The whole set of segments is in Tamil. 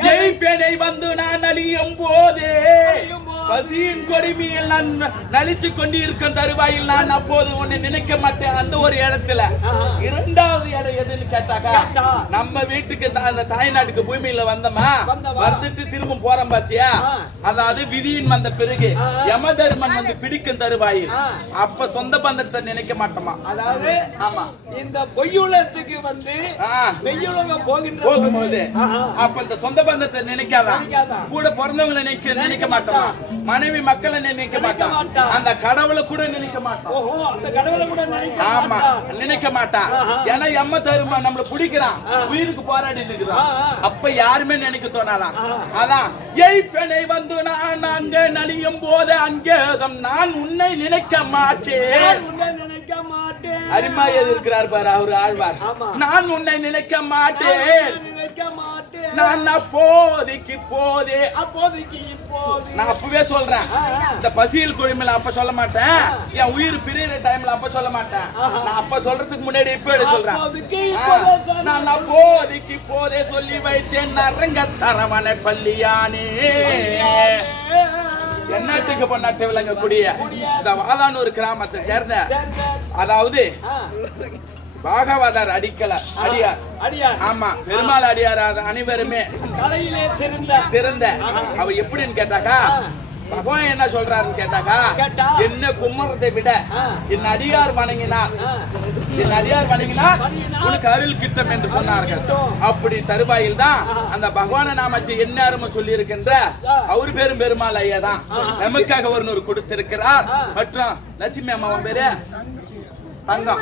ஜெயிப்பேனை வந்து நான் அழியும் போதே பசியின் கொடுமையில் நான் நலிச்சு கொண்டு இருக்கும் தருவாயில் நான் அப்போது ஒன்னு நினைக்க மாட்டேன். அந்த ஒரு இடத்துல இரண்டாவது இடம் எதுன்னு கேட்டாக்கா, நம்ம வீட்டுக்கு அந்த தாய்நாட்டுக்கு பூமியில வந்தோமா, வந்துட்டு திரும்ப போறோம் பாத்தியா, அதாவது விதியின் வந்த பிறகு யம தர்மன் வந்து பிடிக்கும் தருவாயில் அப்ப சொந்த பந்தத்தை நினைக்க மாட்டோமா. அதாவது ஆமா, இந்த பொய்யுலகத்துக்கு வந்து மெய்யுலகம் போகும்போது அப்ப இந்த சொந்த பந்தத்தை நினைக்காதான், கூட பிறந்தவங்களை நினைக்க மாட்டோமா, மனைவி மக்களை நினைக்க மாட்டான், அந்த கடவுளை கூட நினைக்க மாட்டான். அந்த கடவுளை கூட ஆமா நினைக்க மாட்டான். ஏன்னா எம்ம தருமா நம்மள பிடிக்கிறான், உயிருக்கு போராடி இருக்கிறான். அப்ப யாருமே நினைக்க தோணாதான். அதான் எய்ப்பனை வந்து நான் அங்கே நலியும் போது அங்கேதம் நான் உன்னை நினைக்க மாட்டேன். அரிமா எது இருக்கிறார் பாரு அவரு ஆழ்வார். நான் உன்னை நினைக்க மாட்டேன், நான் அப்போதைக்கு போதே நான் அப்பவே சொல்றேன். இந்த பசியில் குழுமையில அப்ப சொல்ல மாட்டேன், என் உயிர் பிரியிற டைம்ல அப்ப சொல்ல மாட்டேன். நான் அப்ப சொல்றதுக்கு முன்னாடி இப்ப சொல்றேன். நான் அப்போதைக்கு போதே சொல்லி வைத்தேன் நரங்க தரவனை பள்ளியானே. எண்ணத்துக்கு பொண்ணாட்டு விளங்கக்கூடிய இந்த வாதானூர் கிராமத்தை சேர்ந்த, அதாவது பாகவதர் அடியார். ஆமா, பெருமாள் அடியார் அனைவருமே சிறந்த அவர் எப்படின்னு கேட்டாக்கா, பகவான் என்ன சொல்றாருன்னு கேட்டாக்கா, என்ன கும்மரத்தை விட என் அடியார் வணங்கினார் உனக்கு அருள் கிட்டம் என்று சொன்னார்கள். அப்படி தருவாயில் தான் அந்த பகவான நாமத்தை எந்நேரமும் சொல்லி இருக்கின்ற அவர் பேரும் பெருமாள் ஐயா தான் நமக்காக ஒரு கொடுத்திருக்கிறார். மற்றும் லட்சுமி அம்மாவன் பேரு தங்கம்.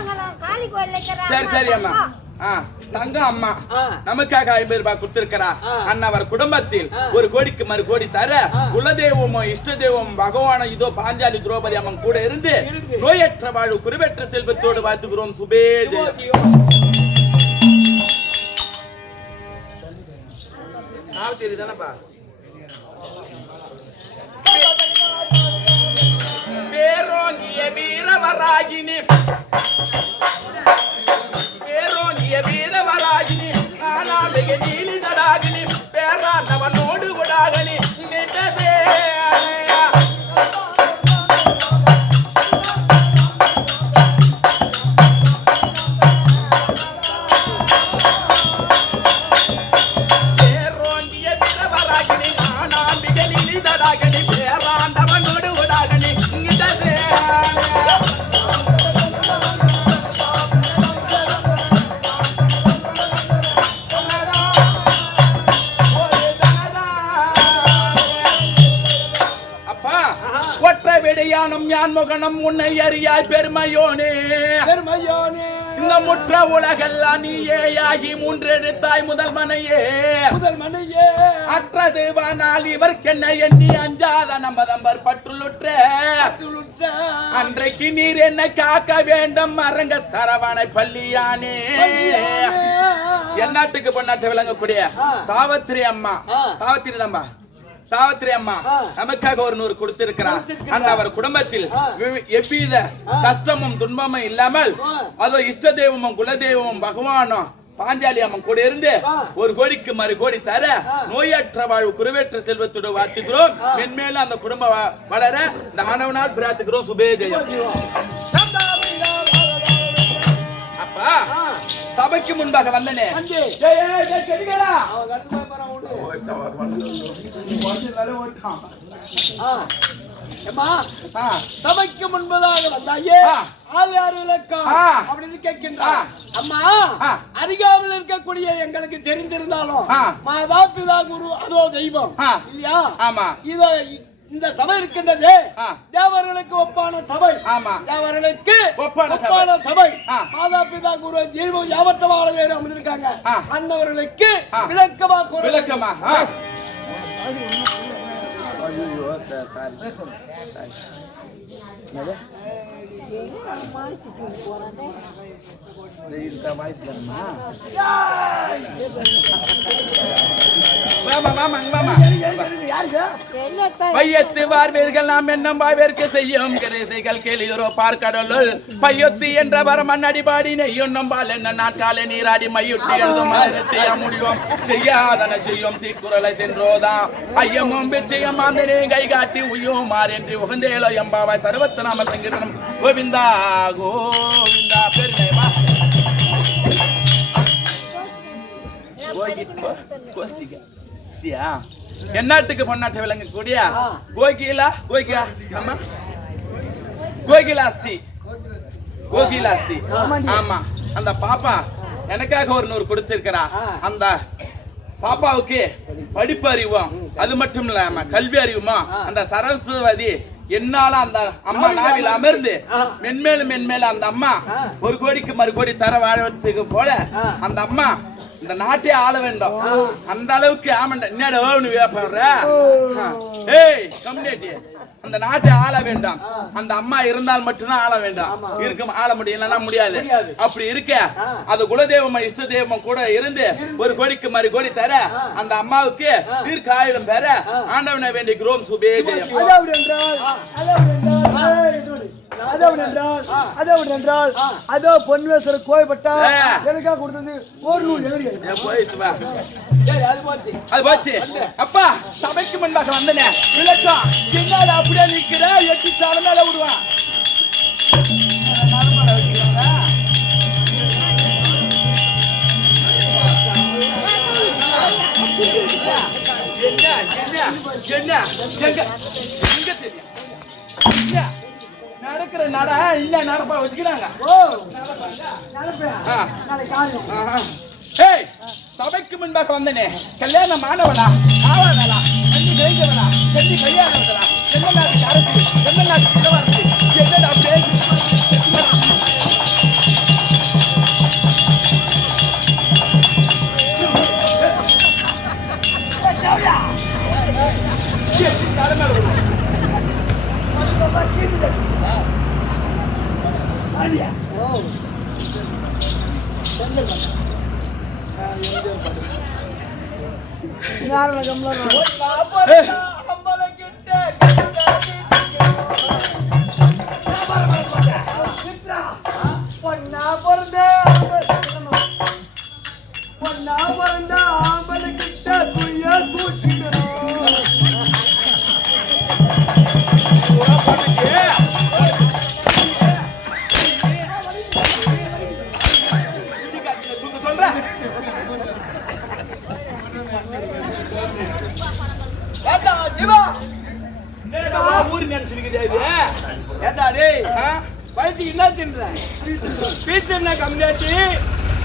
சரி அம்மா, தங்கம் அம்மா நமக்காக 50 ரூபாய் கொடுத்திருக்கிறார். அன்னவர் குடும்பத்தில் ஒரு கோடிக்கு மறு கோடி தர குலதெய்வமும் இஷ்ட தெய்வமும் பகவான இதோ பாஞ்சாலி திரௌபதி அம்மன் கூட இருந்து நோயற்ற வாழ்வு குருவெற்ற செல்வத்தோடு வாழ்த்துகிறோம். சுபேஜெயம். தானப்பா பேரோங்கிய வீரவராகினி வீரவராகினி ஆனாமிக நீலிதடாகினி பேரானவனோடு விடாகனி நிட்டசே பேரோங்கிய வீரவராகினி ஆனாமிக நீலிதடாகினி பேரானவனோடு விடாகனி நிட்டசே. ஞான்முகனம் உன்னை அறியாய் பெருமையோனே இந்த முற்ற உலகெல்லாம் நீயேயாகி மூன்றெடுத்தாய் முதல் மனையே அற்றது வானால் இவர்க்கென்ன எண்ணி அஞ்சாத நம்பதம்பர் பற்றுளுற்ற அன்றைக்கு நீர் என்னை காக்க வேண்டும் அரங்க தரவனை பள்ளியானே. எந்நாட்டுக்கு பொன்னாற்ற விளங்கக்கூடிய சாவித்திரி அம்மா நமக்காக ஒரு 100 கொடுத்திருக்கிறார். அந்த அவர் குடும்பத்தில் எவ்வித கஷ்டமும் துன்பமும் இல்லாமல் அதோ இஷ்ட தெய்வமும் குலதெய்வமும் பகவானும் பாஞ்சாலி அம்மன் கூட இருந்து ஒரு கோடிக்கு மறு கோடி தர நோயற்ற வாழ்வு குருவேற்ற செல்வத்தோடு வாழ்த்துகிறோம். மென்மேலும் அந்த குடும்பம் வளர இந்த ஆணவனால் பிரார்த்திக்கிறோம். சுபேஜெயம். அப்பா சபைக்கு முன்பாக வந்தனே, சபைக்கு முன்பதாக வந்தாயே ஆள் யாரு விளக்கம் அப்படின்னு கேட்கின்றார். அம்மா, அருகாமல் இருக்கக்கூடிய எங்களுக்கு தெரிந்திருந்தாலும் மாதா பிதா குரு அதோ தெய்வம் இல்லையா? ஆமா, இதோ இந்த சபை இருக்கின்றது தேவர்களுக்கு ஒப்பான சபை. தேவர்களுக்கு ஒப்பான சபை. மாதா பிதா குரு தெய்வம் யாவற்றவாள அமர்ந்திருக்காங்க. அன்னவர்களுக்கு விளக்கமா பையத்து பார்வீர்கள் நாம் என்னும் பாவேற்கு செய்யும் கிரேசைகள் கேளிதரோ பார்க்கடலுள் பையத்து என்ற வரமன் அடிபாடி நெய்யும் நம்பால் என்ன நாட்கால நீராடி மையுட்டி எழுதும் முடிவோம் செய்யாதன செய்யும் தீக்குறளை சென்றோதா ஐயமும் பிச்சையும் ஆந்தனே கை காட்டி உய்யோமார் என்று உகந்தேலோ எம்பாவாய் சர்வத்து நாம சங்கீர்த்தனம் கோவிந்தா கோவிந்தா பெருமைமா என்னாட்டுக்கு பொன்னாட்ட விலங்கு கூடிய கோகிலாஸ்டி ஆமா அந்த பாப்பா எனக்காக ஒரு 100 கொடுத்திருக்கிறா அந்த பாப்பாவுக்கு படிப்பு அறிவும் அது மட்டும் இல்லாம கல்வி அறிவுமா அந்த சரஸ்வதி என்னால அந்த அம்மா நாவில் அமர்ந்து மென்மேலும் அந்த அம்மா 1 கோடிக்கு மறுகோடி தர வாழறதுக்கு போல அந்த அம்மா இந்த நாட்டை ஆள வேண்டும் அந்த அளவுக்கு ஆமண்ட என்னடா ஓன்னு வேப்படுற ஏய் கம்யூனிட்டி அந்த நாட்டை ஆள வேண்டாம் அந்த அம்மா இருந்தால் மட்டும்தான் ஆள வேண்டாம் இருக்கும் ஆள முடியலன்னா முடியாது அப்படி இருக்க அது குலதெய்வம் இஷ்ட தெய்வம் கூட இருந்து 1 கோடிக்கு மறு கோடி தர அந்த அம்மாவுக்கு தீர்க்காயிரம் பெற ஆண்டவனை வேண்டிக்கிறோம் சுபே ஜெயம் அதோ பொன்வேஸ்வரர் கோயப்பட்டா எனக்கா கொடுத்தது 100 அது போச்சு அப்பா சபைக்கு முன்பாக வந்தனே விளக்கம் என்னால அப்படியே நிக்கிற எட்டு சால மேல விடுவான் நடக்கிற நட இல்ல நடப்பா வச்சுக்கிறாங்க சபைக்கு முன்பாக வந்தனே கல்யாணம் மாணவனா ஆவாதலா கண்ணி ஜெயிக்கவனா கண்ணி கையாளவதலா என்ன நாட்டு அரசு என்ன நாட்டு இளவரசி என்ன அப்படியே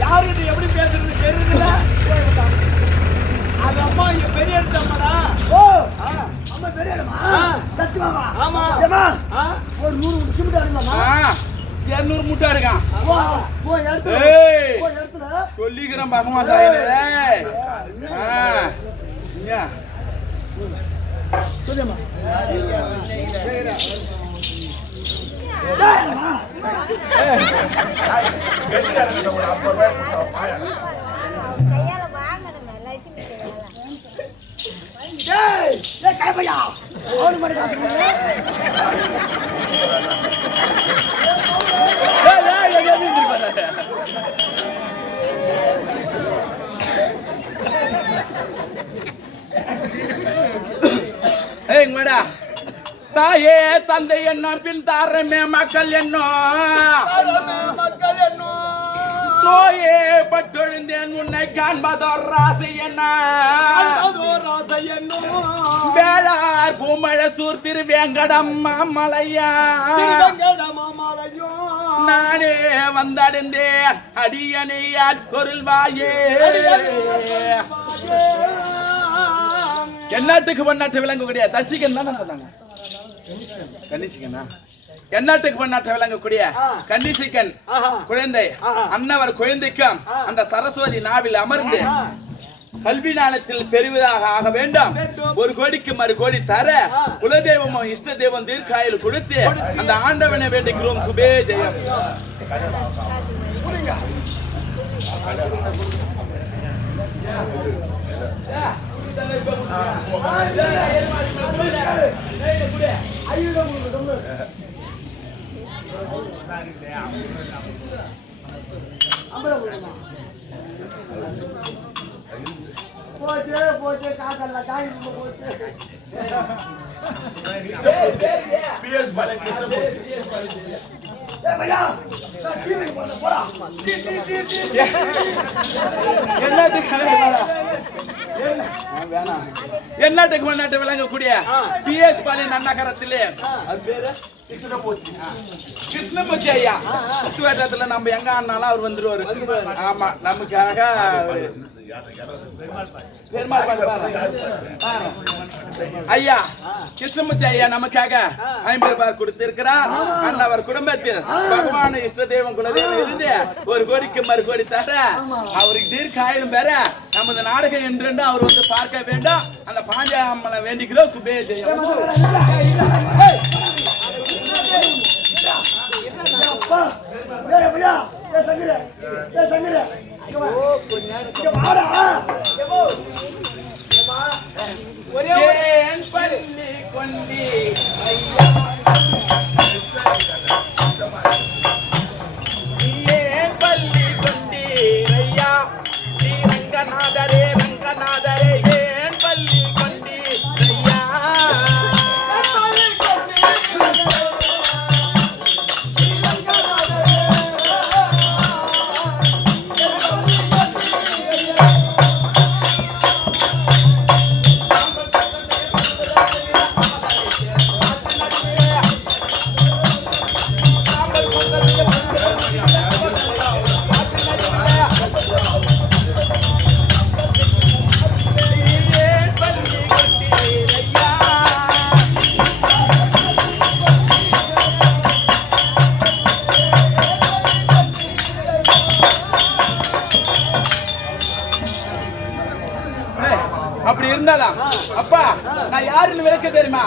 யாருக்கிட்ட எப்படி பேசுறது தெரியுதுல அது அம்மா பெரிய அம்மாடா அம்மா பெரிய சத்தியமாவா ஆமா ஒரு 100 முட்டை எடுக்கலாமா 200 முட்டை எடுக்கான் சொல்லிக்கிறேன் பகமா தாயிலே சொல்லுமா தாயே தந்தை என்ன பின் தாரமே மக்கள் என்ன நோயே பட்டொழிந்தேன் உன்னை காண்பதோர் ராசை என்ன வேளார் பூமழ சூர் திருவேங்கடம் மாமலையா நானே வந்தடைந்தேன் அடியனை ஆட்கொருள் வாயே எந்நாட்டுக்கு பன்னாட்டு விளங்கக்கூடிய தர்ஷிகன் தானே சொன்னாங்க கன்னிசிகனா எந்நாட்டுக்கு பன்னாட்டு விளங்கக்கூடிய கன்னிசிகன் குழந்தை அன்னவர் குழந்தைக்கும் அந்த சரஸ்வதி நாவில் அமர்ந்து கல்வி ஞானத்தில் பெறுவதாக ஆக வேண்டும் 1 கோடிக்கு மறு கோடி தர குலதெய்வமும் இஷ்ட தெய்வம் தீர்க்காயில் கொடுத்து அந்த ஆண்டவனை வேண்டிக்கிறோம் சுபே ஜெயம் போச்சு போச்சு காக்கல்ல காய் போச்சு பிஎஸ் பாலே என்னத்துக்கு முன்னாடி விளங்கக்கூடிய பிஎஸ் பாலின் அன்னகரத்திலே அது பேரு கிருஷ்ணமூர்த்தி ஐயா சுற்றுவட்டத்துல நம்ம எங்க ஆனாலும் அவர் வந்துருவாரு. ஆமா நமக்காக ஐயா கிருஷ்ணமூர்த்தி ஐயா நமக்காக 50 ரூபாய் கொடுத்திருக்கிறார். அவர் குடும்பத்தில் பகவான் இஷ்ட தெய்வம் குலதெய்வம் இருந்து 1 கோடிக்கு மறு கோடி தர அவருக்கு தீர்க்காயிரம் பேர நமது நாடகம் என்று அவர் வந்து பார்க்க வேண்டும். அந்த பாஞ்சாமலை வேண்டிக்கிறோம். சுபே ஜெயம். பள்ளி கொண்டி பள்ளி கொண்டி ஐயா நீ ரங்கநாதரே ரங்கநாதரே ஏன் பள்ளி கொண்டி ஐயா அப்படி இருந்தாலும் அப்பா நான் யாருன்னு விளக்க தெரியுமா?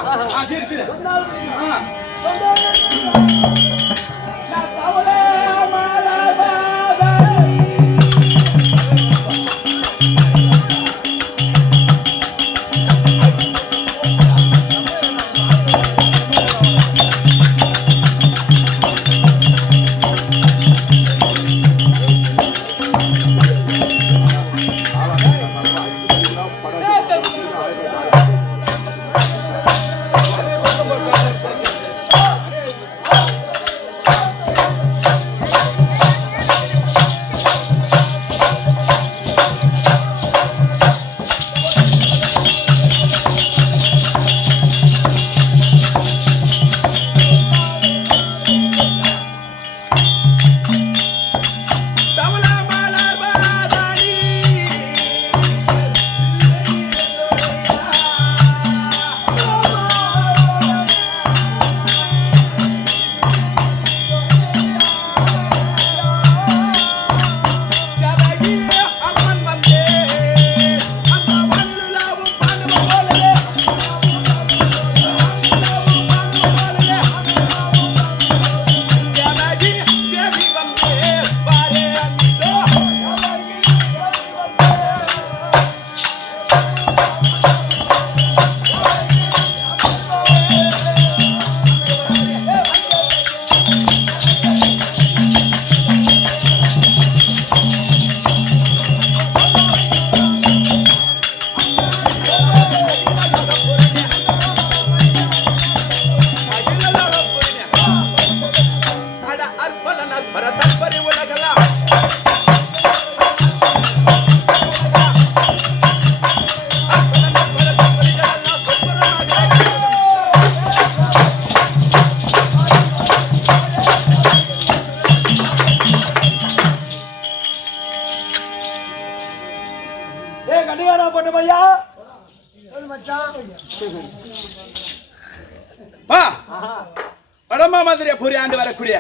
வடமாமதுரை ஆண்டு வரக்கூடிய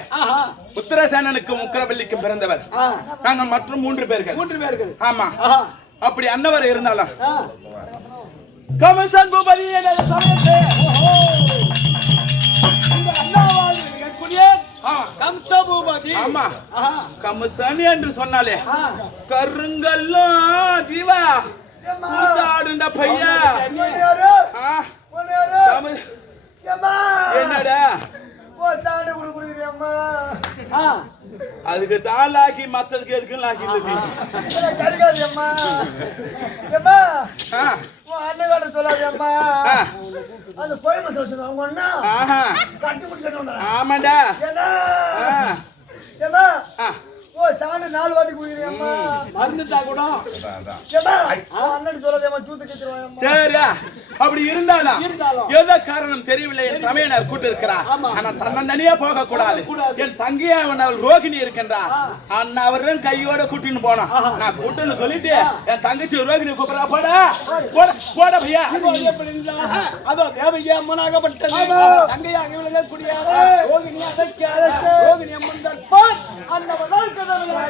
உத்தரசேனனுக்கும் உக்கிரவல்லிக்கும் பிறந்தவர் நாங்கள் மற்றும் 3 பேர்கள். ஆமா அப்படி அன்னவர் இருந்தாலும் கமசன் பூபதி ஆமா கமசன் என்று சொன்னாலே கருங்கல்லும் ஜீவா கூத்தாடுண்ட பையன் அதுக்கு தான் லாக்கி, மத்ததுக்கு எதுக்கும் லாக்கி இல்லை. கருகாது அம்மா. அம்மா அண்ணன் சொல்லாது அம்மா. அந்த கோயில் சொல்லுங்க அவங்க ஒண்ணா கட்டி முடிக்கணும். ஆமாண்டா. ஏமா ஓ சாணி 4 வாட்டி குடிக்கிறேம்மா. மறந்துட்டா கூட ஏமா அண்ணன் சொல்லாதேம்மா சூத்து கேத்துறேம்மா. சரியா அப்படி இருந்தாலும் ஏதோ காரணம் தெரியவில்லை. என் தமையனார் கூட்டு இருக்கிறார். ஆனா தன்னந்தனியா போக கூடாது. என் தங்கையா அவள் ரோகிணி இருக்கின்றார். அண்ணா அவரும் கையோட கூட்டின்னு போனான். நான் கூட்டுன்னு சொல்லிட்டு என் தங்கச்சி ரோகிணி கூப்பிடா. போடா போட பையா. அதோ தேவகியா அம்மனாகப்பட்டது தங்கையாக விளங்கக்கூடிய ரோகிணி அதற்காக ரோகிணி அம்மன் தான் பார் அன்னவனால் கதவுகள்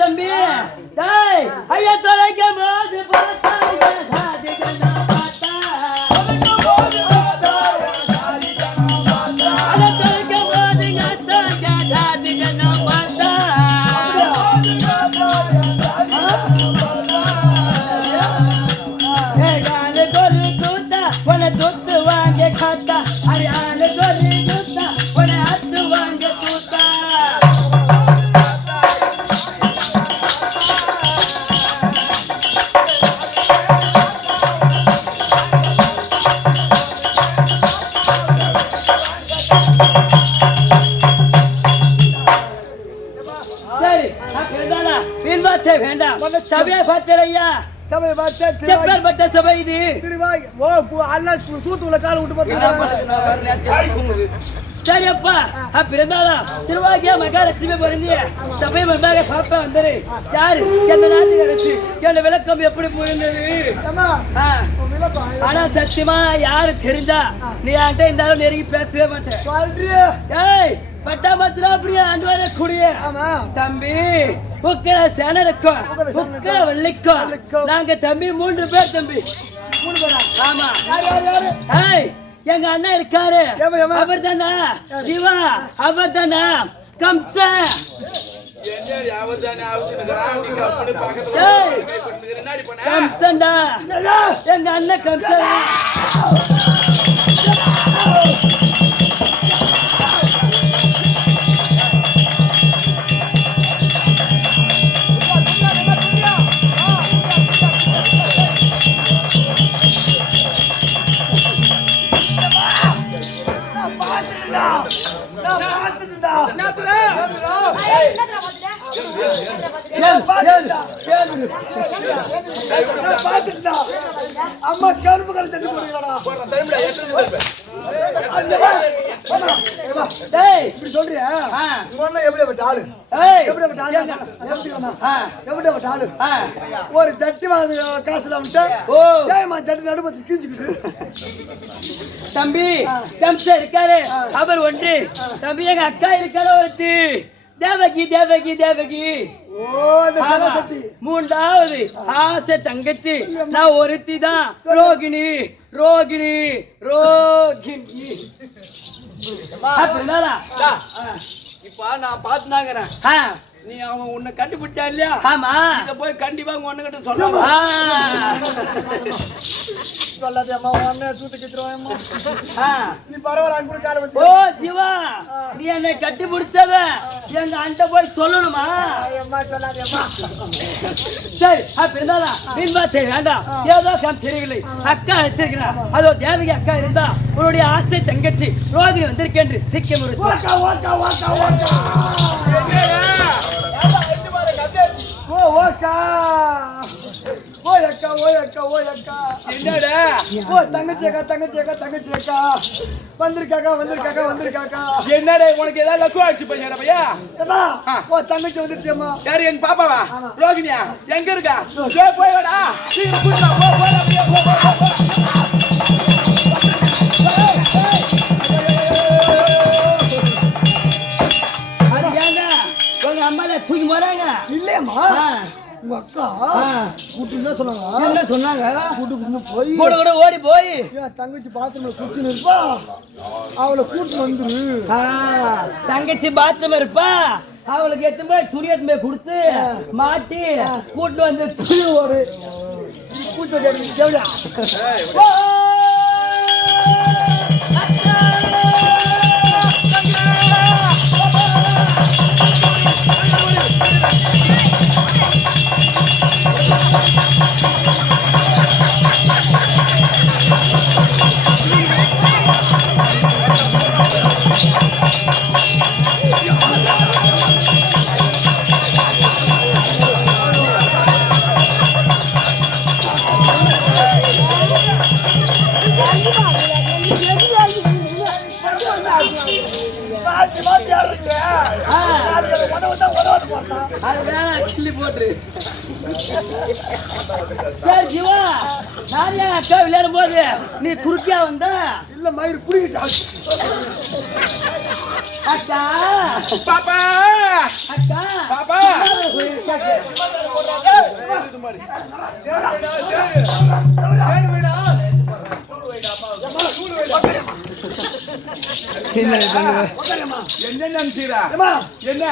தம்பி ஐயா தொலைக்கும் போது பார்த்தா சபையை பார்த்தரையா சபை பார்த்த சபை இது சூத்துல கால விட்டு சரியப்பா பிறந்தாலும் திருவாகியா மகாலட்சுமி பொருந்திய சபை வந்தாக பாப்பா வந்தாரு யாரு எந்த நாட்டுக்கு அரசு என் விளக்கம் எப்படி போயிருந்தது ஆனா சத்தியமா யாரு தெரிஞ்சா நீ என்கிட்ட இருந்தாலும் நெருங்கி பேசவே மாட்டேன் பட்டாமத்துல அப்படியே ஆண்டு வர கூடிய தம்பி உக்கர சேனருக்கும் உக்கர வள்ளிக்கும் நாங்க தம்பி 3 பேர் தம்பி ஆமா எங்க அண்ணா இருக்காரு அவர் தானா சிவா அவர் தானா கம்ச கம்சண்டா எங்க அண்ணன் கம்ச அம்மா கருப்பு கடை தண்ணி போடுறா இப்படி சொல்றியா எப்படிப்பட்ட ஆளு எப்படிப்பட்ட ஆளு ஒரு சட்டி வாங்க காசுல சட்டி நடுமத்து கிஞ்சுக்குது தம்பி தம்சா இருக்காரு அவர் ஒன்று தம்பி எங்க அக்கா இருக்காரு ஒருத்தி தேவகி தேவகி தேவகி மூன்றாவது ஆசை தங்கச்சி நான் ஒருத்தி தான் ரோகிணி ரோகிணி ரோகிணி இப்ப நான் பாத்துனாங்கிறேன் நீ அவன் உன்னை கண்டுபிடிச்சா இல்லையா ஆமா இத போய் கண்டிப்பா உங்க ஒண்ணு கிட்ட சொல்லுவா சொல்லாதேம்மா உன்னை தூத்து கிச்சிருவாயம்மா நீ பரவாயில்ல அங்க கூட கால வச்சு ஓ ஜீவா நீ என்னை கட்டி பிடிச்சவ எங்க அண்ட போய் சொல்லணுமா அம்மா சொல்லாதேம்மா சரி அப்படின்னா நீமா சரி வேண்டாம் ஏதோ கம் தெரியவில்லை அக்கா எடுத்திருக்கிறா அதோ தேவகி அக்கா இருந்தா உன்னுடைய ஆசை தங்கச்சி ரோகிணி வந்திருக்கேன் சிக்க என்னடா உனக்கு ஏதாவது லக்கு ஆச்சு பையா தங்கச்சி வந்துருச்சேம்மா யாரு என் பாப்பாவா ரோகிணியா எங்க இருக்கா போய் வாடா உங்க அம்மால தூக்கி போறாங்க இல்லையம்மா உங்க அக்கா கூட்டு சொன்னாங்க என்ன சொன்னாங்க கூட்டு போய் கூட கூட ஓடி போய் தங்கச்சி பாத்ரூம்ல குடிச்சுன்னு இருப்பா அவளை கூட்டு வந்துரு தங்கச்சி பாத்ரூம் இருப்பா அவளுக்கு எத்தனை போய் துணி எத்தனை போய் கொடுத்து மாட்டி கூட்டு வந்து துணி ஓடு கூட்டு கிள்ளி போட்டு சரி ஜீவா நான் என் அக்கா விளையாடும் போது நீ குறுக்கியா வந்த இல்ல மயிர் புடிக்கிட்டா அக்கா பாப்பா அக்கா பாப்பா என்ன நினைச்சீரா என்ன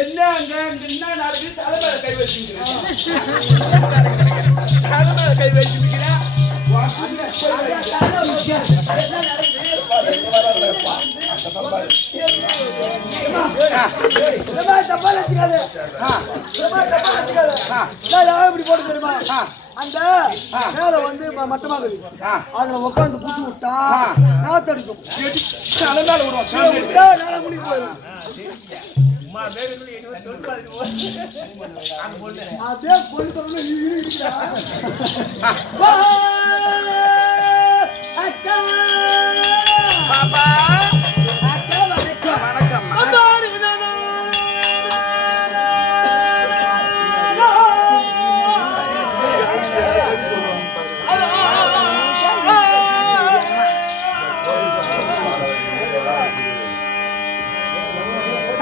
என்ன அங்க என்ன நடக்குது தலைமையில கை வச்சுக்கிறேன் தலைமையில கை வச்சுக்கிறேன் இப்படி போட்டு தெரியுமா அந்த மேல வந்து மட்டமாகுது அதுல உட்காந்து குச்சி விட்டா நாத்தடிக்கும் தலைமையில விட்டா நேர முடிவு போயிடும் அதே பொண்ணு அக்கா பாப்பா அக்கா வணக்கம் வணக்கம்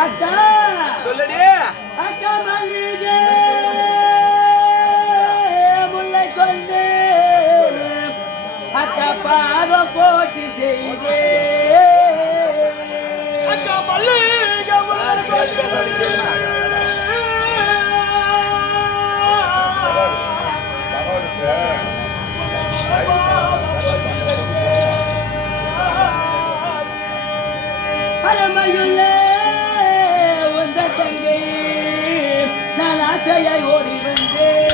அக்கா சொல்லடி அக்கா மல்லிகை முல்லை கொண்டு அக்கா பாதம் போட்டி செய்தே அக்கா மல்லிகை முல்லை கொண்டு அருமையுள்ளே உந்த தங்கை நான் ஆசையாய் ஓடி வந்தேன்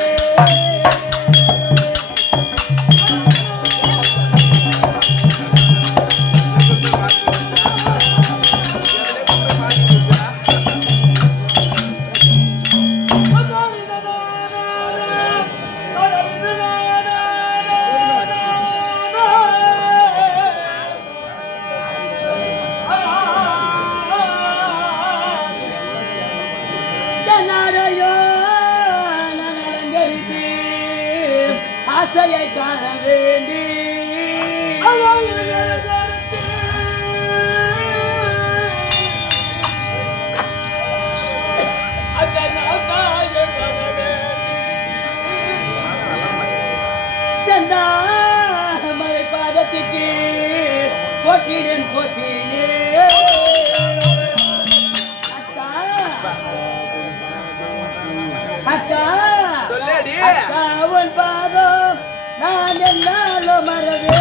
ஆசையை காண வேண்டி செந்தாமரை பாதத்துக்கு போட்டினேன் அக்கா சொல்லடி அக்கா உன் பாதம் நான் என்னாலும் மறவே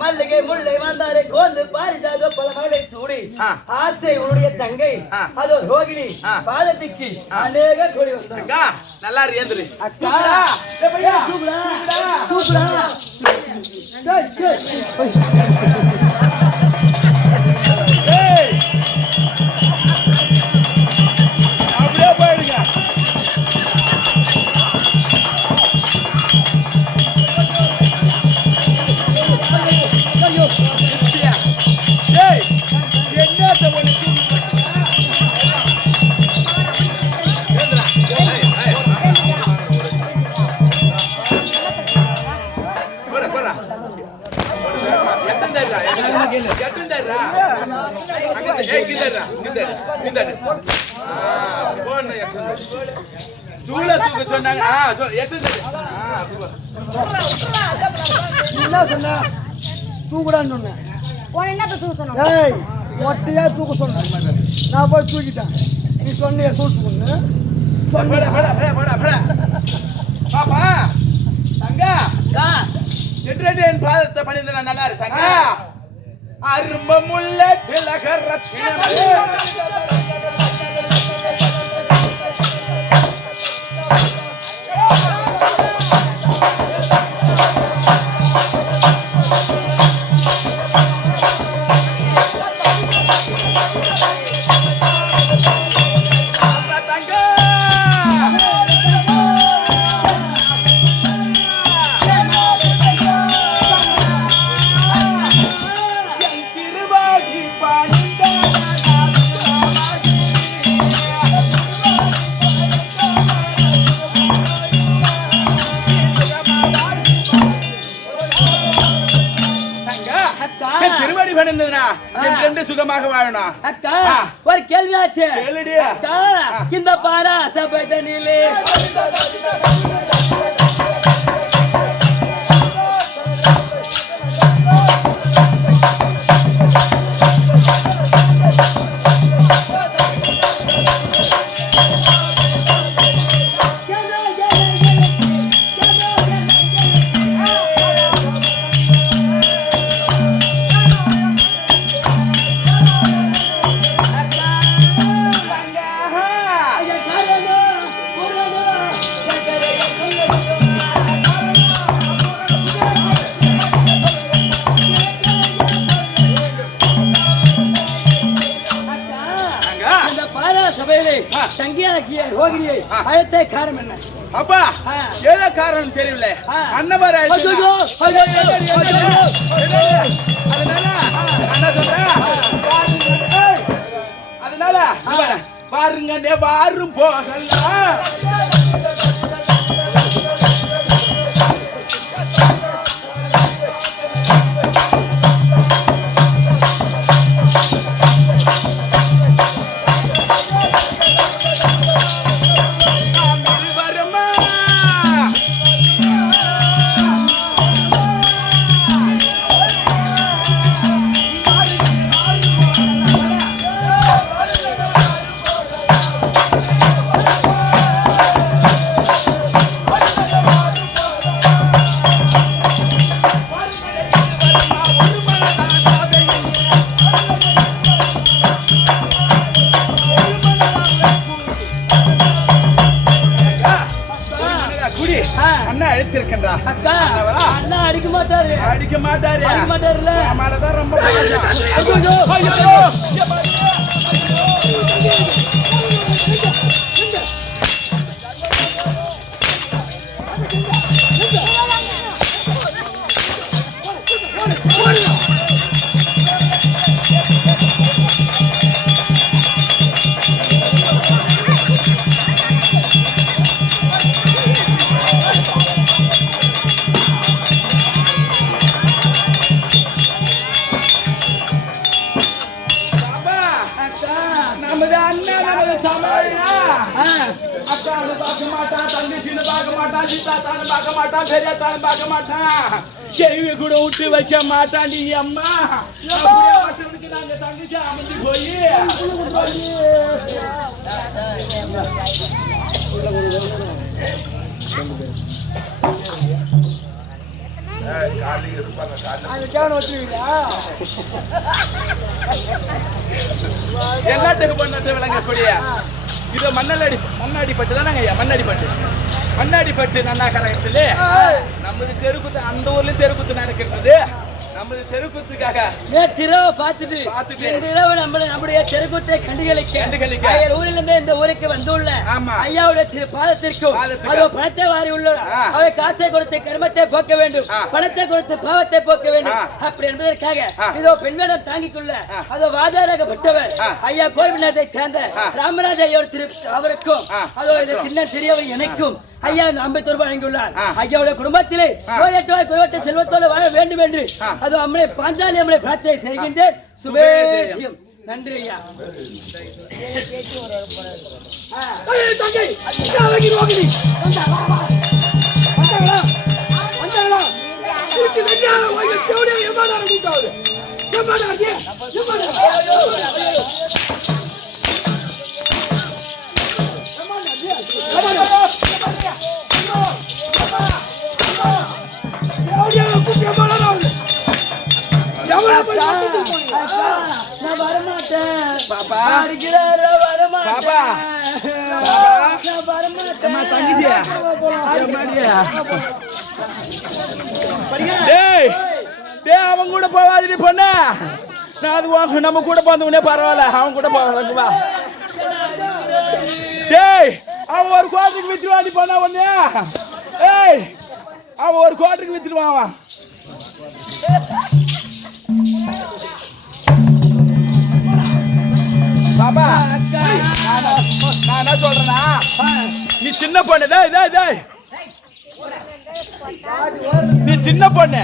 மல்லிகை முல்லை வந்தாரே கோந்து பாரிஜாத பல மகளை சூடி ஆசை உன்னுடைய தங்கை அதோ ரோகிணி பாதத்துக்கு அநேக கொடி வந்தாங்க. நல்லா ஏந்திரு அக்கா தூக்குடா அப்படியே போயிடுங்க. தூக்குடான்னு சொன்னேன். ஏய் ஒட்டையா தூக்க சொன்ன, நான் போய் தூக்கிட்டேன். நீ சொன்னிய சூட்டு பொண்ணு பாப்பா தங்க என் பாதத்தை பண்ணியிருந்த நல்லா இருக்காங்க. அரும்பமுள்ள திலகர் திருமணி பண்ணிருந்ததுனா என்று சுகமாக வாழணும். அக்கா ஒரு கேள்வி ஆச்சு. அக்கா இந்த பாரா சபதனிலே தங்கியாக்கிய ரோகிணியை அழைத்த காரணம் என்ன? அப்பா ஏதோ காரணம் தெரியல. அண்ணன் அதனால பாருங்க வாரும் போகலாம். அடிக்க மாட்டாரு அடிக்க மாட்டாரு அடிக்க மாட்டாருல்ல மாட்டதான் ரொம்ப கேள்வி கூட விட்டு வைக்க மாட்டான் நீ அம்மா. நாங்க தங்கச்சி அமர்ந்து போய் எல்லாத்துக்கு பண்ண விளங்கக்கூடிய இது மண்ணாடி பட்டு தானங்க ஐயா. மண்ணாடி பட்டு நல்லா கரகத்திலே நமது தெருக்குத்து அந்த ஊர்லயும் தெருக்குத்து நடக்கிறது. நமது தெருக்குத்துக்காக பார்த்துட்டு நம்முடைய தெருக்குத்தை கண்டுகளிக்க ஊரில் இருந்து இந்த ஊருக்கு வந்துள்ள ஐயாவுடைய பாதத்திற்கும் பணத்தை வாரி உள்ள அவை காசை கொடுத்து கர்மத்தை போக்க வேண்டும், பணத்தை கொடுத்து பாவத்தை போக்க வேண்டும் அப்படி என்பதற்காக இதோ பெண்களிடம் தாங்கிக் கொள்ள அதோ வாதாரப்பட்டவர் ஐயா கோவிநாத்தை சேர்ந்த ராமராஜ ஐயோட அவருக்கும் அதோ இந்த சின்ன சிறியவர் எனக்கும் ஐயா 50 ரூபாய் வழங்கியுள்ளார். ஐயாவுடைய குடும்பத்திலே நோயற்றோர் குறைவற்ற செல்வத்தோடு வாழ வேண்டும் என்று அது அம்மனை பாஞ்சாலி அம்மனை பிரார்த்தனை செய்கின்றேன். சுபேஜியம். நன்றி ஐயா. அவன் கூட போவாது பொண்ண. நான் அது நம்ம கூட போந்தவனே பரவாயில்ல, அவன் கூட போவா. டேய் அவன் ஒரு கோட்டுக்கு வித்துருவாடி பண்ண ஒண்ணு. ஏய் அவன் ஒரு கோட்டுக்கு வித்துருவான். அவன் பாபா நான் என்ன சொல்றேன்னா, நீ சின்ன பொண்ணு. நீ சின்ன பொண்ணு,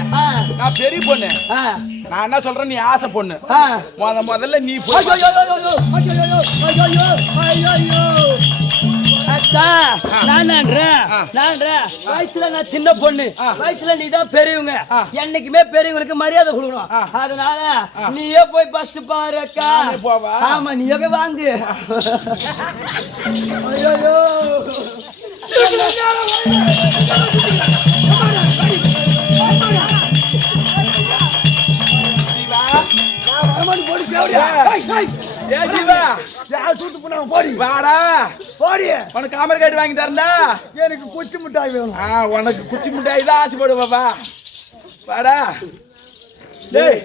நான் பெரிய பொண்ணு. நான் என்ன சொல்றேன், நீ ஆசை பொண்ணு. முதல்ல நீ வயசுல நான் சின்ன பொண்ணு, வயசுல நீதான் பெரியவங்க. என்னைக்குமே பெரியவங்களுக்கு மரியாதை கொடுக்கணும். அதனால நீயே போய் பஸ் பாரு அக்கா. ஆமா நீயே போய் வாங்கு. உனக்கு காமர் காட்டு வாங்கி தரண்டா. எனக்கு குச்சி மிட்டாய் வேணும். உனக்கு குச்சி மிட்டாய் தான் ஆசைப்படு பாபா. வாடா. டேய்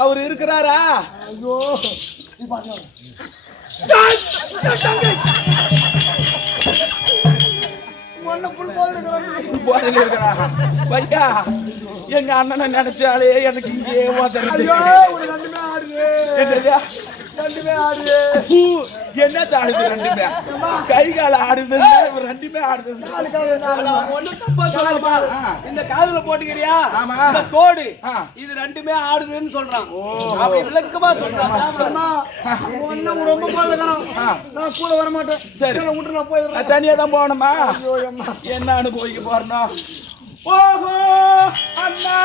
அவரு இருக்கிறாரா? ஐயோ போதையில இருக்கா பையா எங்க அண்ணனை நினைச்சாலே எனக்கு இங்கே என்ன ஆடுது ரெண்டுமே கை கால ஆடுது ரெண்டுமே ஆடுது இந்த காதுல போட்டுக்கிறியா இந்த கோடு இது ரெண்டுமே ஆடுதுன்னு சொல்றான் அப்படி விளக்கமா சொல்றான் ரொம்ப போதும் நான் கூட வர மாட்டேன் சரி விட்டு நான் போயிடுறேன் தனியா தான் போகணுமா என்ன அனுபவிக்க போறோம் ஓஹோ அண்ணா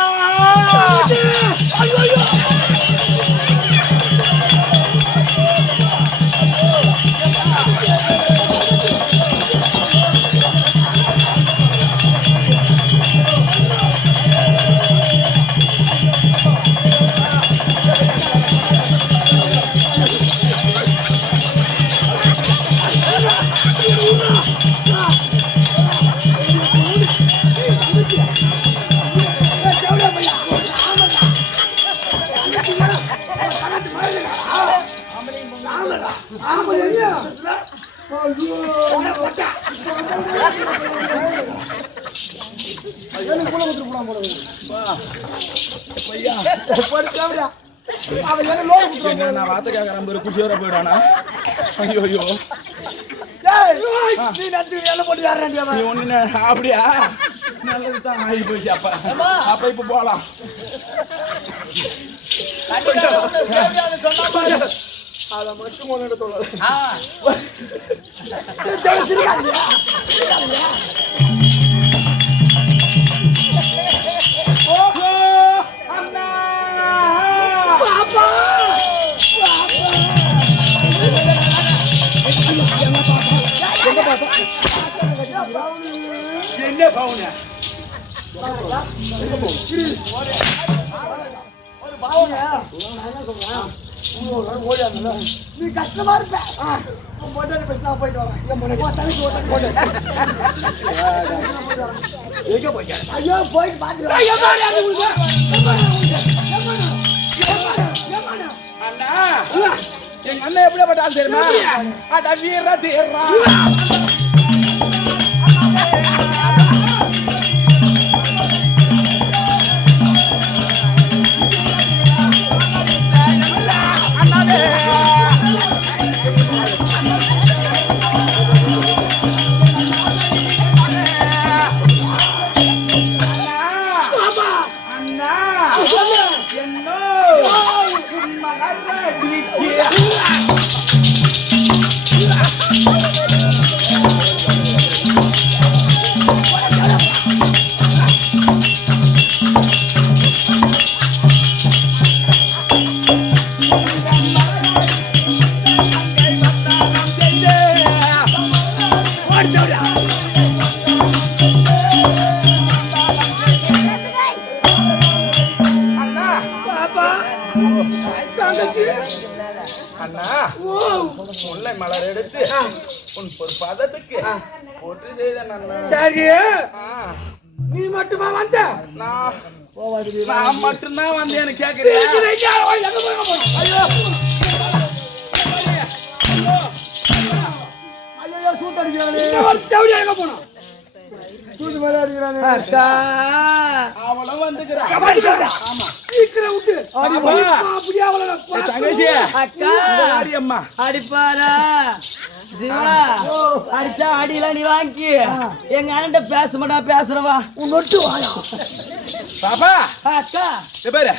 நான் வார்த்தை கேட்கறேன் குஷியோட போயிடானா ஐயோ ஐயோ அப்படியா நல்லதுதான் ஆகி போச்சு அப்ப அப்ப இப்ப போலாம் அத மட்டும் ஒன்னு சொல்லல ஓஹோ அண்ணா பாப்பா என்ன பவுனா ஒரு பாவங்க என்ன சொல்றேன் நீ கஷ்டமா இருப்ப போயிட்டு போயிட்டு வரேன் ஐயோ போய் அண்ணா எங்க அண்ணன் எப்படி பட்டாலும் தெரியுமா அட வீர தீர்றா அண்ணா முல்லை மலர் எடுத்து உன் ஒரு பதத்துக்கு ஒற்று செய்தேன் அண்ணா. சரி நீ மட்டுமா வந்த நான் மட்டும்தான் வந்தேன்னு கேக்குறேன். ஐயோ சூத்தடிக்கிறானே எங்க போனோம் தூது மேல அடிக்கிறானே அக்கா அவளும் வந்துக்கிறான். ஆமா சீக்கிரம் விட்டு அப்படியே அவளை தங்கச்சி அக்கா ஆடி அம்மா அடிப்பாரா ஜீவா அடிச்சா அடியெல்லாம் நீ வாங்கி எங்க அண்ணன் பேச மாட்டா பேசுறவா உன் நொட்டு வாயா பாப்பா அக்கா பாரு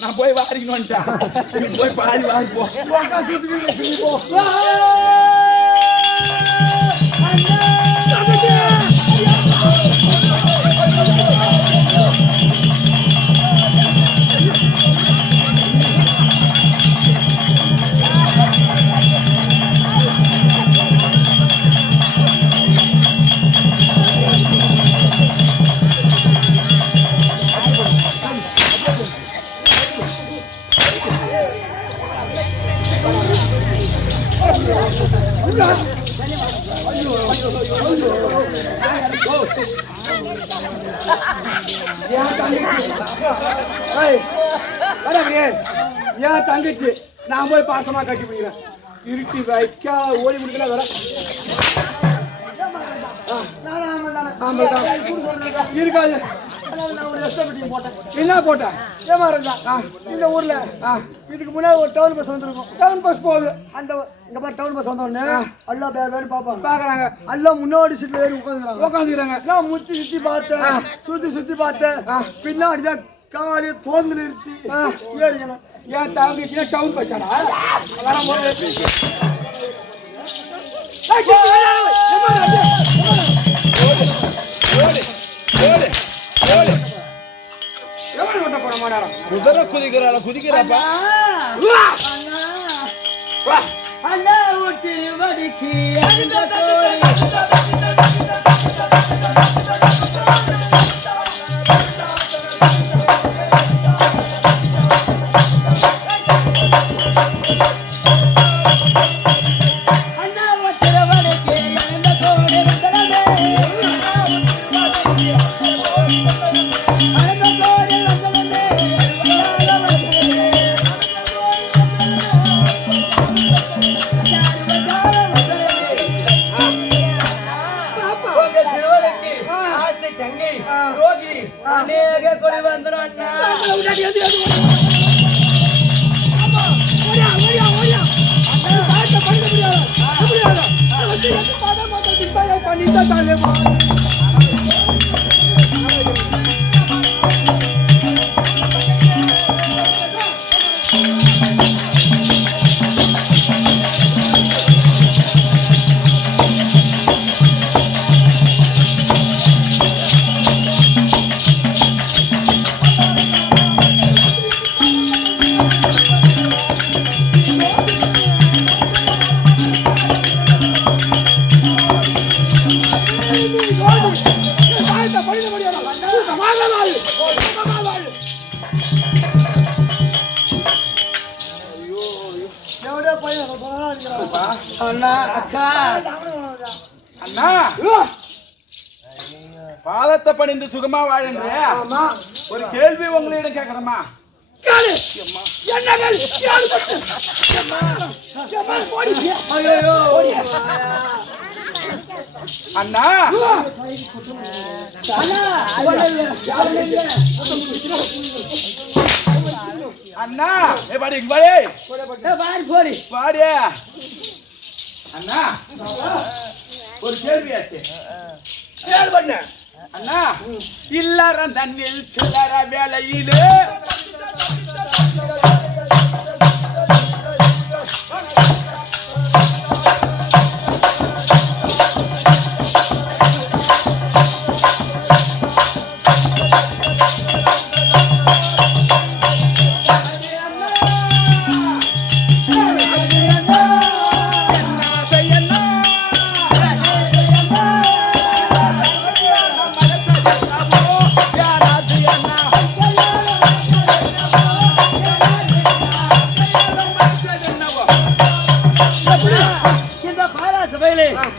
நான் போய் வாரிக்கணும் வந்துட்டேன். நீ போய் பாரி வாரி போ. ஏன் தங்கச்சி நான் போய் பாசமா கட்டி பிடிக்கிறேன். இருட்டி வைக்கா ஓடி முடிக்கல வர இருக்காது. என்ன போட்டேன் இந்த ஊர்ல இதுக்கு முன்னாடி ஒரு டவுன் பஸ் வந்துருக்கும். டவுன் பஸ் போகுது. அந்த இங்க பாரு டவுன் பஸ் வந்தோடனே எல்லாம் பேர் பாப்பாங்க பாக்குறாங்க. எல்லாம் முன்னாடி சீட்ல ஏறி உட்காந்துக்கிறாங்க. நான் சுத்தி பார்த்தேன், சுத்தி பார்த்தேன். பின்னாடிதான் காலையை தோந்து நிறுத்தி ஏறிக்கணும். ஏன் தாங்கிச்சுன்னா டவுன் பஸ்ஸாடா குதிரை குதிக்கிறாப்பா. அண்ணா ஊட்டி வடிக்கு அநேக கொலை வந்துடும் அண்ணா. அண்ணா அக்கா அண்ணா பாதத்தை பணிந்து சுகமா வாழுங்க. ஒரு கேள்வி உங்களிடம் கேட்கணுமா? அண்ணா அண்ணா பாடி பாடி பாடி அண்ணா ஒரு கேள்வியாச்சு. அண்ணா இல்லற தண்ணில் சில்லற வேலையிலே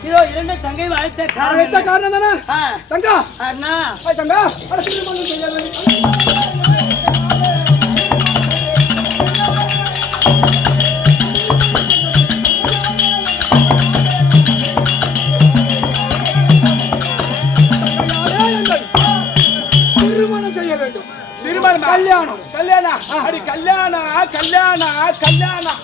இதோ இரண்டு தங்கை வாழ்த்த காரணம் தானே தங்கா அண்ணா தங்கா திருமணம் செய்ய வேண்டும். திருமணம் கல்யாணம் கல்யாணம் அடி கல்யாணம் கல்யாணம் கல்யாணம்